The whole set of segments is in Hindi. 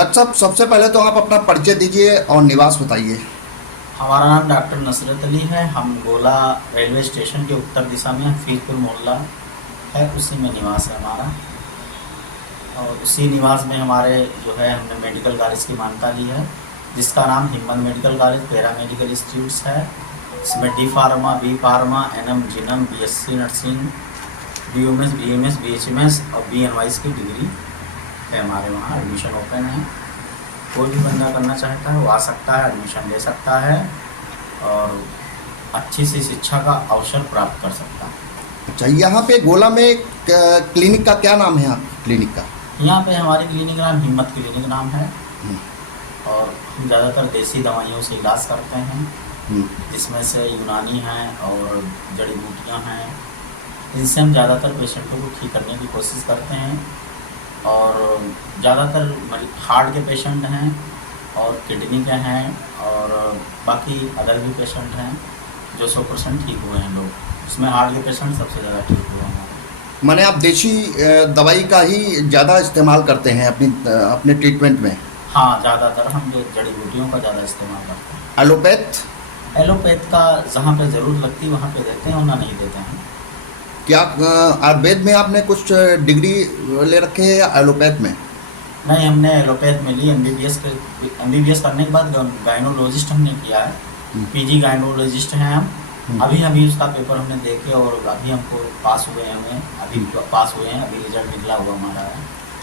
डॉक्टर साहब, सबसे पहले तो आप अपना परिचय दीजिए और निवास बताइए। हमारा नाम डॉक्टर नसरत अली है। हम गोला रेलवे स्टेशन के उत्तर दिशा में हफीज़पुर मोहल्ला है, उसी में निवास है हमारा। और उसी निवास में हमारे जो है हमने मेडिकल कॉलेज की मान्यता ली है, जिसका नाम Himmat medical college para medical institutes है। इसमें D pharma, B pharma, ANM, GNM, BSc nursing, BAMS, BMS, BHMS और बीएनवाइस की डिग्री है। हमारे वहाँ एडमिशन ओपन है। कोई भी बंदा करना चाहता है वो आ सकता है, एडमिशन ले सकता है और अच्छी सी शिक्षा का अवसर प्राप्त कर सकता है। अच्छा, यहाँ पे गोला में क्लिनिक का क्या नाम है आपके क्लिनिक का? यहाँ पे हमारी क्लिनिक का नाम हिम्मत क्लिनिक नाम है हम्म, और हम ज़्यादातर देसी दवाइयों से इलाज करते हैं, हम्म, जिसमें से यूनानी हैं और जड़ी बूटियाँ हैं। इनसे हम ज़्यादातर पेशेंटों को ठीक करने की कोशिश करते हैं और ज़्यादातर हार्ट के पेशेंट हैं और किडनी के हैं और बाकी अदर भी पेशेंट हैं जो 100% ठीक हुए हैं लोग। उसमें हार्ट के पेशेंट सबसे ज़्यादा ठीक हुए हैं। माने आप देशी दवाई का ही ज़्यादा इस्तेमाल करते हैं अपने ट्रीटमेंट में? हाँ, ज़्यादातर हम जो जड़ी बूटियों का ज़्यादा इस्तेमाल करते हैं। एलोपैथ? एलोपैथ का जहाँ पे ज़रूरत लगती है वहाँ पे देते हैं, वरना नहीं देते हैं। क्या आयुर्वेद में आपने कुछ डिग्री ले रखे है या एलोपैथ में? नहीं, हमने एलोपैथ में ली। एमबीबीएस करने के बाद गायनोलॉजिस्ट हमने किया है। हम्म, पीजी गायनोलॉजिस्ट हैं हम। हम्म, अभी उसका पेपर हमने देखे और अभी हमको पास हुए हैं, हमें अभी पास हुए हैं, अभी रिजल्ट निकला हुआ हमारा है।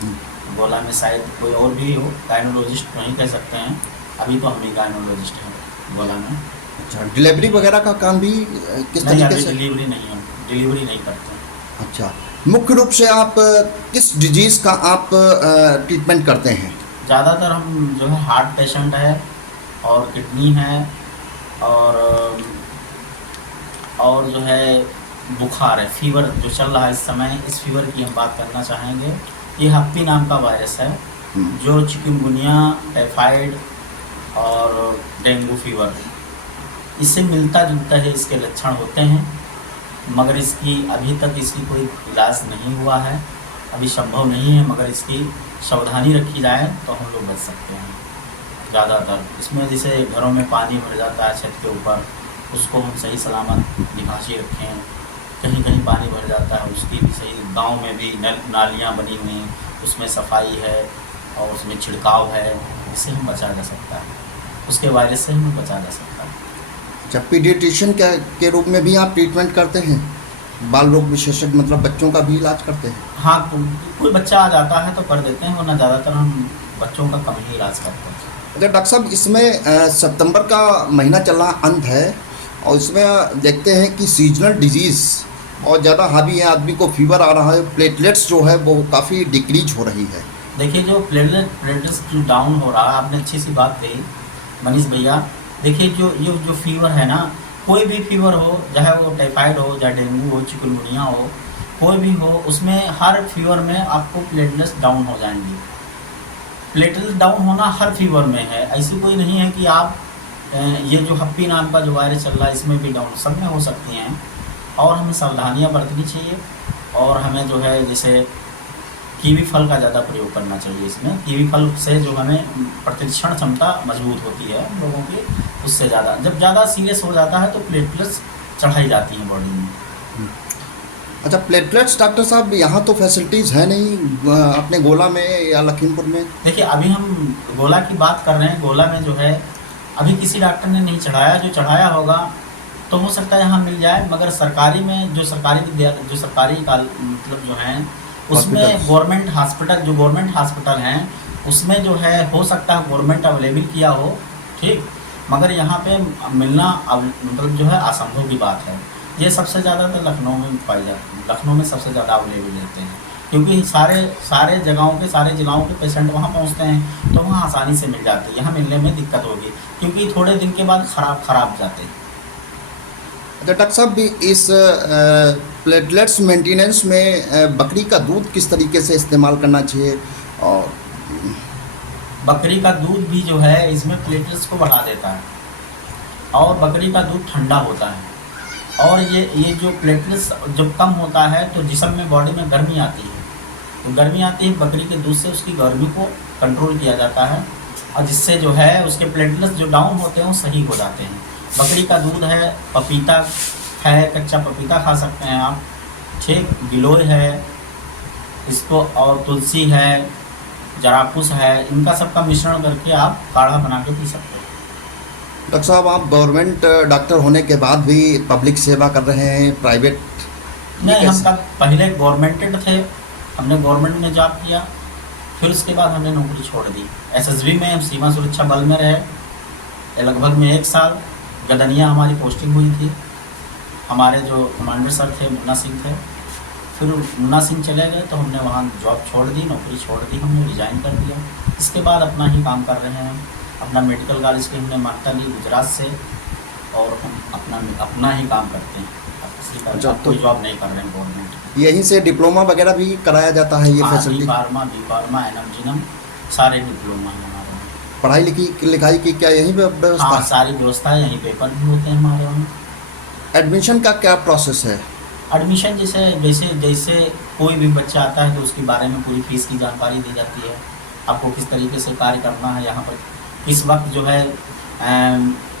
हम्म। गोला में शायद कोई और भी हो, गायनोलॉजिस्ट नहीं कह सकते हैं। अभी तो हम ही गायनोलॉजिस्ट हैं गोला में। अच्छा, डिलीवरी वगैरह का काम भी किस नहीं, तरीके अभी से? डिलीवरी नहीं करते हैं। अच्छा, मुख्य रूप से आप किस डिजीज़ का आप ट्रीटमेंट करते हैं? ज़्यादातर हम जो है हार्ट पेशेंट है और किडनी है और जो है बुखार है, फीवर जो चल रहा है इस समय, इस फीवर की हम बात करना चाहेंगे। ये हप्पी नाम का वायरस है हम्म, जो चिकनगुनिया, टाइफाइड और डेंगू फीवर, इससे मिलता जुलता है इसके लक्षण होते हैं, मगर अभी तक इसकी कोई इलाज नहीं हुआ है, अभी संभव नहीं है। मगर इसकी सावधानी रखी जाए तो हम लोग बच सकते हैं। ज़्यादातर इसमें जैसे घरों में पानी भर जाता है छत के ऊपर, उसको हम सही सलामत निकासी रखें। कहीं कहीं पानी भर जाता है, उसकी भी सही, गांव में भी नालियाँ बनी हुई हैं, उसमें सफाई है और उसमें छिड़काव है, इससे हम बचा जा सकता है, उसके वायरस से हमें बचा जा सकता है। जब पीडियाट्रिशियन के रूप में भी आप ट्रीटमेंट करते हैं, बाल रोग विशेषज्ञ मतलब बच्चों का भी इलाज करते हैं? हाँ, तो कोई बच्चा आ जाता है तो कर देते हैं, वरना ज़्यादातर हम बच्चों का कम ही इलाज करते हैं। अच्छा डॉक्टर साहब, इसमें सितंबर का महीना चल रहा अंत है और इसमें देखते हैं कि सीजनल डिजीज़ और ज़्यादा हावी है, आदमी को फीवर आ रहा है, प्लेटलेट्स जो है वो काफ़ी डिक्रीज हो रही है। देखिए, जो प्लेटलेट्स जो डाउन हो रहा है, आपने अच्छी सी बात कही मनीष भैया। देखिए, जो फीवर है ना, कोई भी फीवर हो, चाहे वो टाइफाइड हो, चाहे डेंगू हो, चिकनगुनिया हो, कोई भी हो, उसमें हर फीवर में आपको प्लेटलेट्स डाउन हो जाएंगे। प्लेटलेट्स डाउन होना हर फीवर में है, ऐसी कोई नहीं है कि आप ये जो हप्पी नाम का जो वायरस चल रहा है इसमें भी डाउन, सब में हो सकती हैं। और हमें सावधानियाँ बरतनी चाहिए और हमें जो है जैसे कीवी फल का ज़्यादा प्रयोग करना चाहिए। इसमें कीवी फल से जो हमें प्रतिरक्षण क्षमता मजबूत होती है हम लोगों की, उससे ज़्यादा जब ज़्यादा सीरियस हो जाता है तो प्लेटलेट्स चढ़ाई जाती हैं बॉडी में। अच्छा, प्लेटलेट्स डॉक्टर साहब यहाँ तो फैसिलिटीज़ है नहीं अपने गोला में या लखीमपुर में? देखिए, अभी हम गोला की बात कर रहे हैं। गोला में जो है अभी किसी डॉक्टर ने नहीं चढ़ाया, जो चढ़ाया होगा तो हो सकता है यहाँ मिल जाए, मगर सरकारी में जो सरकारी मतलब जो हैं उसमें गवर्नमेंट हॉस्पिटल हैं, उसमें जो है हो सकता है गवर्नमेंट अवेलेबल किया हो, ठीक, मगर यहाँ पे मिलना अब मतलब जो है असंभव की बात है। ये सबसे ज़्यादा तो लखनऊ में पाई जाती है, लखनऊ में सबसे ज़्यादा अवेलेबल रहते हैं, क्योंकि सारे जिलों के पेशेंट वहाँ पहुँचते हैं तो वहाँ आसानी से मिल जाते हैं। यहाँ मिलने में दिक्कत होगी क्योंकि थोड़े दिन के बाद ख़राब जाते हैं। अच्छा डॉक्टर साहब, इस प्लेटलेट्स मेंटेनेंस में बकरी का दूध किस तरीके से इस्तेमाल करना चाहिए? और बकरी का दूध भी जो है इसमें प्लेटलेट्स को बढ़ा देता है और बकरी का दूध ठंडा होता है। और ये जो प्लेटलेट्स जब कम होता है तो जिस्म में, बॉडी में गर्मी आती है तो गर्मी आती है बकरी के दूध से, उसकी गर्मी को कंट्रोल किया जाता है और जिससे जो है उसके प्लेटलेट्स जो डाउन होते हैं वो सही हो जाते हैं। बकरी का दूध है, पपीता है, कच्चा पपीता खा सकते हैं आप, ठीक, गिलोय है इसको, और तुलसी है, जराकुश है, इनका सबका मिश्रण करके आप काढ़ा बना के पी सकते हैं। डॉक्टर साहब, आप गवर्नमेंट डॉक्टर होने के बाद भी पब्लिक सेवा कर रहे हैं, प्राइवेट नहीं, हम तब पहले गवर्नमेंटेड थे, हमने गवर्नमेंट में जॉब किया, फिर उसके बाद हमने नौकरी छोड़ दी। एसएसबी में हम सीमा सुरक्षा बल में रहे लगभग में 1 साल। गदनिया हमारी पोस्टिंग हुई थी, हमारे जो कमांडर सर थे मुन्ना सिंह थे, फिर मुन्ना सिंह चले गए तो हमने वहाँ जॉब छोड़ दी, नौकरी छोड़ दी, हमने रिज़ाइन कर दिया। इसके बाद अपना ही काम कर रहे हैं, अपना मेडिकल कॉलेज की हमने मान्यता ली गुजरात से, और हम अपना ही काम करते हैं। किसी का कोई जॉब नहीं कर रहे हैं गवर्नमेंट। यहीं से डिप्लोमा वगैरह भी कराया जाता है, ये फैसिलिटी? बी फार्मा एनम जिनम सारे डिप्लोमा हैं हमारे वहाँ। पढ़ाई लिखाई की क्या यहीं पे व्यवस्था? हाँ, सारी व्यवस्था है, यहीं पेपर भी होते हैं हमारे वहाँ। एडमिशन का क्या प्रोसेस है? एडमिशन जैसे कोई भी बच्चा आता है तो उसके बारे में पूरी फीस की जानकारी दी जाती है, आपको किस तरीके से कार्य करना है यहाँ पर, किस वक्त जो है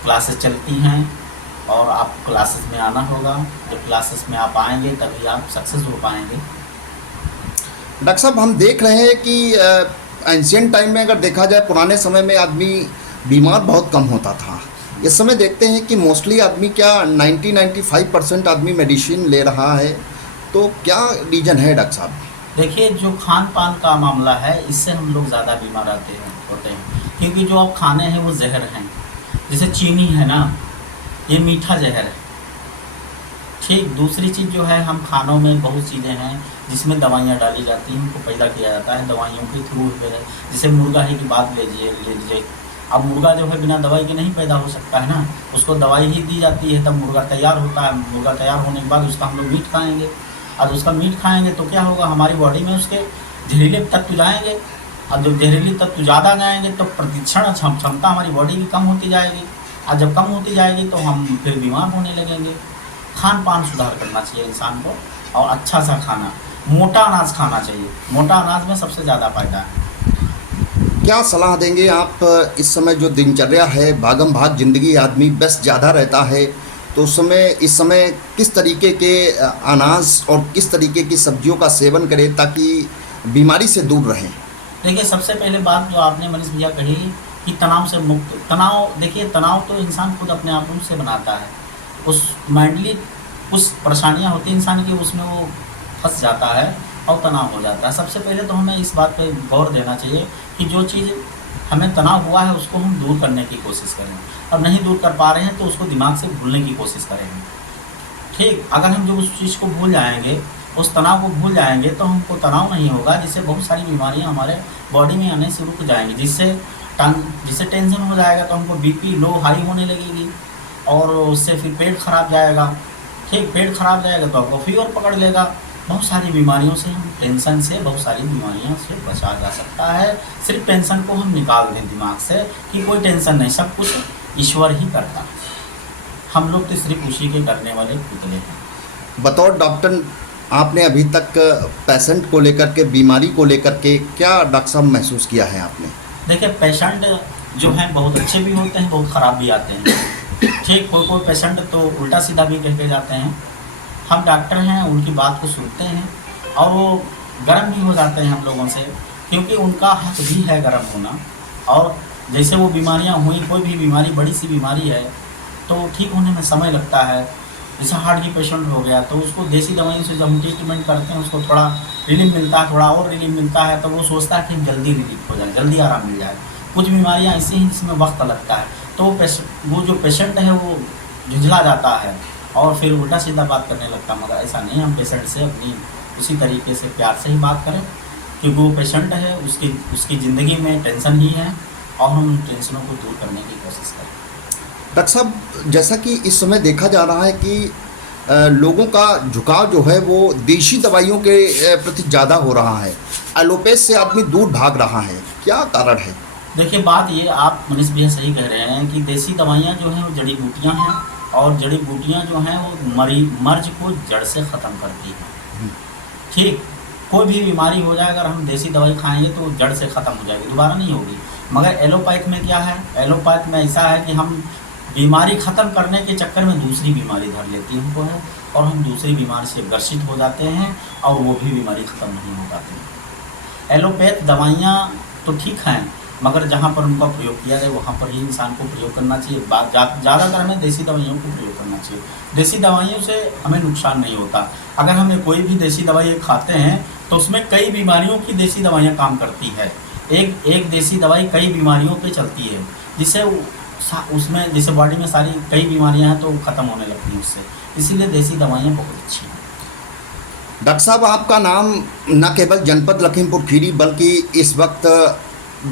क्लासेस चलती हैं और आप क्लासेस में आना होगा। जब क्लासेस में आप आएंगे तभी आप सक्सेस हो पाएंगे। डॉक्टर साहब, हम देख रहे हैं कि एंशियंट टाइम में अगर देखा जाए, पुराने समय में आदमी बीमार बहुत कम होता था। इस समय देखते हैं कि मोस्टली आदमी क्या 90-95% आदमी मेडिसिन ले रहा है, तो क्या रीज़न है डॉक्टर साहब? देखिए, जो खान पान का मामला है इससे हम लोग ज़्यादा बीमार होते हैं, क्योंकि जो आप खाने हैं वो जहर हैं। जैसे चीनी है ना, ये मीठा जहर है, ठीक। दूसरी चीज़ जो है, हम खानों में बहुत चीज़ें हैं जिसमें दवाइयाँ डाली जाती हैं, उनको पैदा किया जाता है दवाइयों के थ्रू। जैसे मुर्गा ही की बात ले लीजिए, अब मुर्गा जो है बिना दवाई के नहीं पैदा हो सकता है ना, उसको दवाई ही दी जाती है तब मुर्गा तैयार होता है। मुर्गा तैयार होने के बाद उसका हम लोग मीट खाएँगे, और उसका मीट खाएँगे तो क्या होगा, हमारी बॉडी में उसके जहरीले तत्व जाएँगे, और जब जहरीले तत्व ज़्यादा जाएँगे तो प्रतिक्षण क्षमता हमारी बॉडी की कम होती जाएगी, और जब कम होती जाएगी तो हम फिर बीमार होने लगेंगे। खान पान सुधार करना चाहिए इंसान को, और अच्छा सा खाना, मोटा अनाज खाना चाहिए। मोटा अनाज में सबसे ज़्यादा फायदा है। क्या सलाह देंगे आप? इस समय जो दिनचर्या है, भागम भाग जिंदगी, आदमी व्यस्त ज़्यादा रहता है, तो इस समय किस तरीके के अनाज और किस तरीके की सब्जियों का सेवन करें ताकि बीमारी से दूर रहें? देखिए, सबसे पहले बात जो आपने मनीष भैया कही कि तनाव से मुक्त। तनाव, देखिए तनाव तो इंसान खुद अपने आप से बनाता है। उस माइंडली कुछ परेशानियाँ होती हैं इंसान की, उसमें वो फंस जाता है और तनाव हो जाता है। सबसे पहले तो हमें इस बात पे गौर देना चाहिए कि जो चीज़ हमें तनाव हुआ है उसको हम दूर करने की कोशिश करें, और नहीं दूर कर पा रहे हैं तो उसको दिमाग से भूलने की कोशिश करेंगे, ठीक। अगर हम जब उस चीज़ को भूल जाएंगे, उस तनाव को भूल जाएंगे, तो हमको तनाव नहीं होगा, जिससे बहुत सारी बीमारियां हमारे बॉडी में आने से रुक जाएंगी। जिससे टेंशन हो जाएगा तो हमको बीपी लो हाई होने लगेगी, और उससे फिर पेट खराब जाएगा, ठीक। पेट खराब जाएगा तो आपको फीवर पकड़ लेगा। बहुत सारी बीमारियों से, हम टेंशन से बहुत सारी बीमारियों से बचा जा सकता है। सिर्फ टेंशन को हम निकाल दें दिमाग से कि कोई टेंशन नहीं, सब कुछ ईश्वर ही करता है, हम लोग तो सिर्फ उसी के करने वाले पुतले हैं। बतौर डॉक्टर, आपने अभी तक पेशेंट को लेकर के, बीमारी को लेकर के क्या डॉक्टर साहब महसूस किया है आपने? देखिए, पेशेंट जो हैं बहुत अच्छे भी होते हैं, बहुत ख़राब भी आते हैं, ठीक। कोई पेशेंट तो उल्टा सीधा भी कह के जाते हैं। हम डॉक्टर हैं, उनकी बात को सुनते हैं, और वो गर्म भी हो जाते हैं हम लोगों से, क्योंकि उनका हक भी है गर्म होना। और जैसे वो बीमारियां हुई, कोई भी बीमारी, बड़ी सी बीमारी है तो ठीक होने में समय लगता है। जैसे हार्ट की पेशेंट हो गया तो उसको देसी दवाइयों से जब हम ट्रीटमेंट करते हैं, उसको थोड़ा रिलीफ मिलता है, थोड़ा और रिलीफ मिलता है, तो वो सोचता है कि जल्दी रिलीफ हो जाए, जल्दी आराम मिल जाए। कुछ बीमारियां ऐसी हैं जिसमें वक्त लगता है, तो वो जो पेशेंट है वो झुंझला जाता है और फिर उल्टा सीधा बात करने लगता है। मगर ऐसा नहीं, हम पेशेंट से अपनी उसी तरीके से प्यार से ही बात करें, क्योंकि वो पेशेंट है, उसकी ज़िंदगी में टेंशन ही है, और हम उन टेंशनों को दूर करने की कोशिश करें। डॉक्टर साहब, जैसा कि इस समय देखा जा रहा है कि लोगों का झुकाव जो है वो देशी दवाइयों के प्रति ज़्यादा हो रहा है, एलोपैथ से आदमी दूर भाग रहा है, क्या कारण है? देखिए, बात ये, आप मनीष भैया सही कह रहे हैं कि देसी दवाइयाँ जो हैं वो जड़ी बूटियाँ हैं, और जड़ी बूटियाँ जो हैं वो मर्ज को जड़ से ख़त्म करती हैं, ठीक। कोई भी बीमारी हो जाए अगर हम देसी दवाई खाएंगे तो जड़ से ख़त्म हो जाएगी, दोबारा नहीं होगी। मगर एलोपैथ में क्या है, एलोपैथ में ऐसा है कि हम बीमारी ख़त्म करने के चक्कर में दूसरी बीमारी धर लेती हमको है, और हम दूसरी बीमारी से ग्रसित हो जाते हैं और वो भी बीमारी ख़त्म नहीं हो पाती। एलोपैथ दवाइयाँ तो ठीक हैं, मगर जहाँ पर उनका प्रयोग किया जाए वहाँ पर ही इंसान को प्रयोग करना चाहिए। ज़्यादातर हमें देसी दवाइयों को प्रयोग करना चाहिए। देसी दवाइयों से हमें नुकसान नहीं होता। अगर हमें कोई भी देसी दवाई खाते हैं तो उसमें कई बीमारियों की देसी दवाइयाँ काम करती है। एक देसी दवाई कई बीमारियों पे चलती है, जिससे उसमें जैसे बॉडी में सारी कई बीमारियाँ हैं तो ख़त्म होने लगती हैं उससे, इसीलिए देसी दवाइयाँ बहुत अच्छी हैं। डॉक्टर साहब, आपका नाम न केवल जनपद लखीमपुर खीरी बल्कि इस वक्त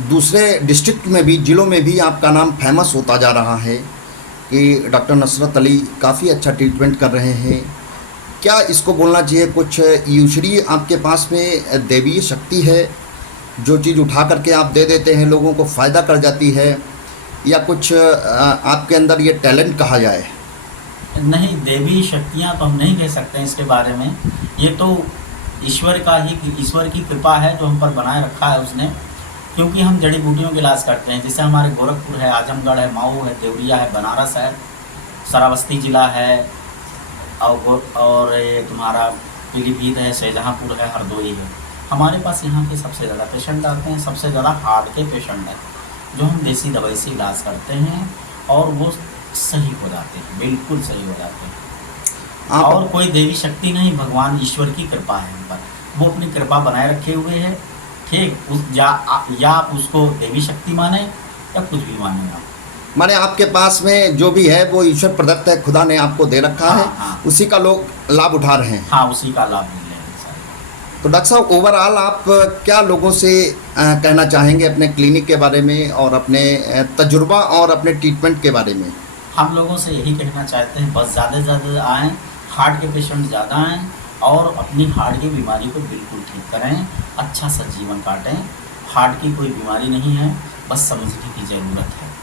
दूसरे डिस्ट्रिक्ट में भी, ज़िलों में भी आपका नाम फेमस होता जा रहा है कि डॉक्टर नुसरत अली काफ़ी अच्छा ट्रीटमेंट कर रहे हैं। क्या इसको बोलना चाहिए कुछ यूशरी आपके पास में दैवीय शक्ति है, जो चीज़ उठा करके आप दे देते हैं लोगों को फ़ायदा कर जाती है, या कुछ आपके अंदर ये टैलेंट कहा जाए? नहीं, देवी शक्तियाँ तो हम नहीं कह सकते हैं इसके बारे में। ये तो ईश्वर की कृपा है जो हम पर बनाए रखा है उसने, क्योंकि हम जड़ी बूटियों का इलाज करते हैं। जैसे हमारे गोरखपुर है, आजमगढ़ है, मऊ है, देवरिया है, बनारस है, श्रावस्ती जिला है, और ये तुम्हारा पीलीभीत है, शाहजहाँपुर है, हरदोई है। हमारे पास यहाँ के सबसे ज़्यादा पेशेंट आते हैं, सबसे ज़्यादा हार्ट के पेशेंट हैं, जो हम देसी दवाई से इलाज करते हैं और वो सही हो जाते हैं, बिल्कुल सही हो जाते हैं। और कोई देवी शक्ति नहीं, भगवान ईश्वर की कृपा है हम पर, वो अपनी कृपा बनाए रखे हुए है। ठीक, या आप उसको देवी शक्ति माने या कुछ भी माने आप, माने आपके पास में जो भी है वो ईश्वर प्रदत्त है, खुदा ने आपको दे रखा है। हाँ। उसी का लोग लाभ उठा रहे हैं। हाँ, उसी का लाभ मिल रहे हैं सारे। तो डॉक्टर साहब, ओवरऑल आप क्या लोगों से कहना चाहेंगे अपने क्लिनिक के बारे में और अपने तजुर्बा और अपने ट्रीटमेंट के बारे में? हम लोगों से यही कहना चाहते हैं, बस ज़्यादा से ज़्यादा आएँ, हार्ट के पेशेंट ज़्यादा आएँ और अपनी हार्ट की बीमारी को बिल्कुल ठीक करें, अच्छा सा जीवन काटें। हार्ट की कोई बीमारी नहीं है, बस समझने की ज़रूरत है।